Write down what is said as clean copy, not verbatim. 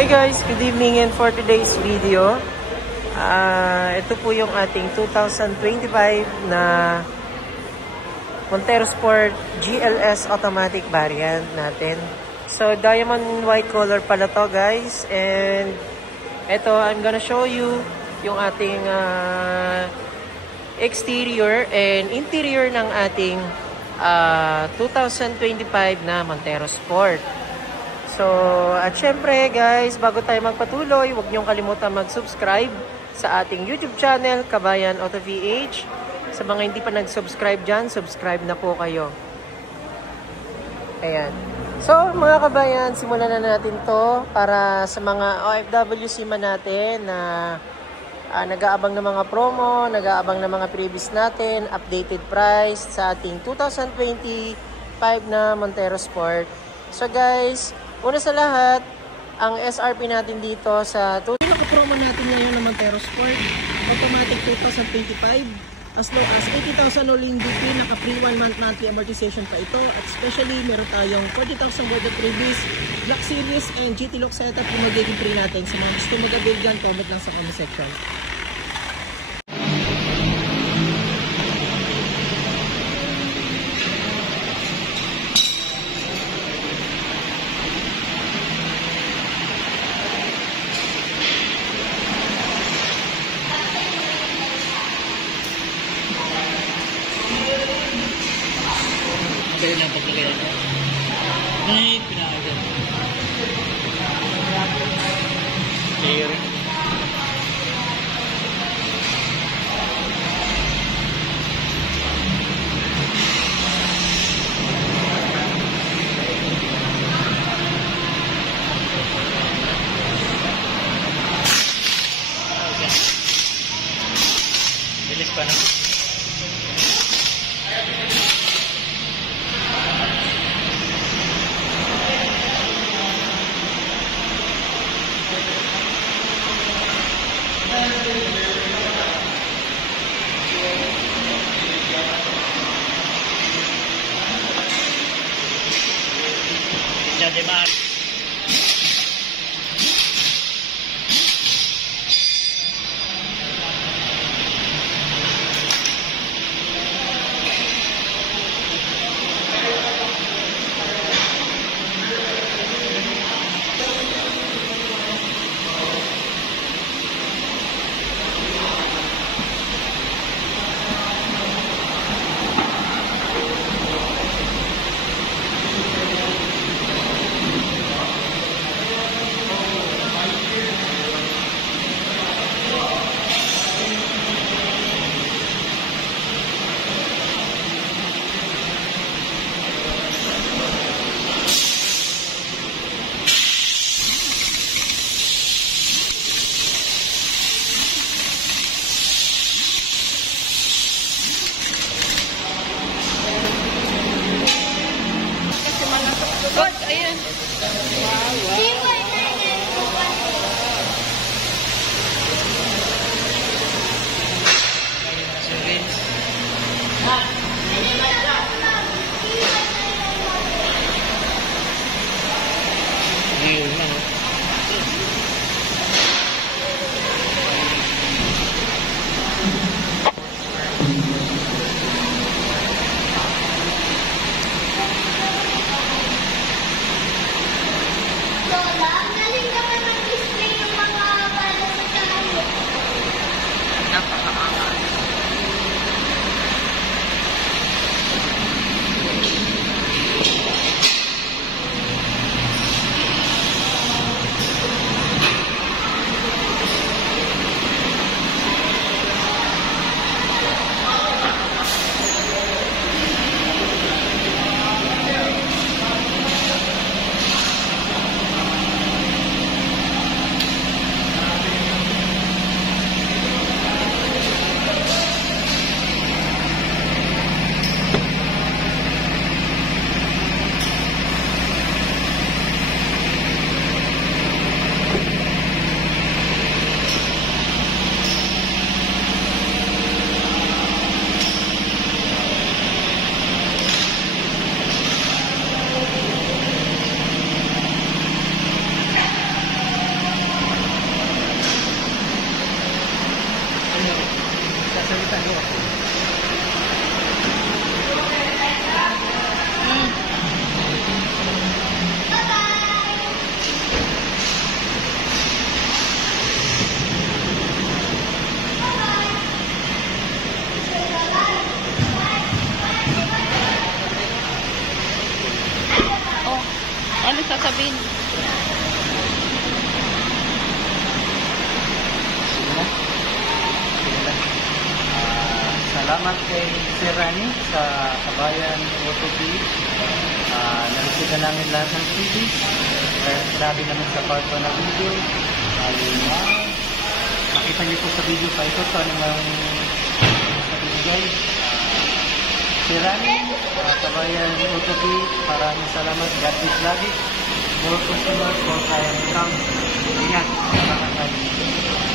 Hi guys, good evening, and for today's video, ito po yung ating 2025 na Montero Sport GLS automatic variant natin. So diamond white color pala to guys, and ito I'm gonna show you yung ating exterior and interior ng ating 2025 na Montero Sport. So, at syempre guys, bago tayo magpatuloy, huwag niyong kalimutan mag-subscribe sa ating YouTube channel, Kabayan Auto VH. Sa mga hindi pa nag-subscribe dyan, subscribe na po kayo. Ayan. So, mga kabayan, simulan na natin to para sa mga OFWC man natin na nag-aabang ng mga promo, nag-aabang ng mga previous natin, updated price sa ating 2025 na Montero Sport. So guys, una sa lahat, ang SRP natin dito sa pinaka-promo natin ngayon ng Montero Sport, automatic 2025, as low as 80,000 all in DP, naka-free 1 month monthly amortization pa ito, at especially meron tayong 40,000 worth of freebies, Black Series and GT Lock setup yung magiging free natin. Sa mga gusto mag-avail dyan, comment lang sa comment section. Pero lang paglagay na. Ay, pinakagal. Clear. Bilis pa na. Jadi mar. Ayan. natin. Sige na. Sige na. Salamat kay Sir Rani sa Kabayan Auto TV. Narisita namin lahat ng TV. Sinabi namin sa part 1 na video. Nakita niyo po sa video pa ito sa anong sabibigay. Sir Rani, Kabayan Auto TV, maraming salamat. God bless lagi. More customers, more clients come. Ingat. Salamat lagi.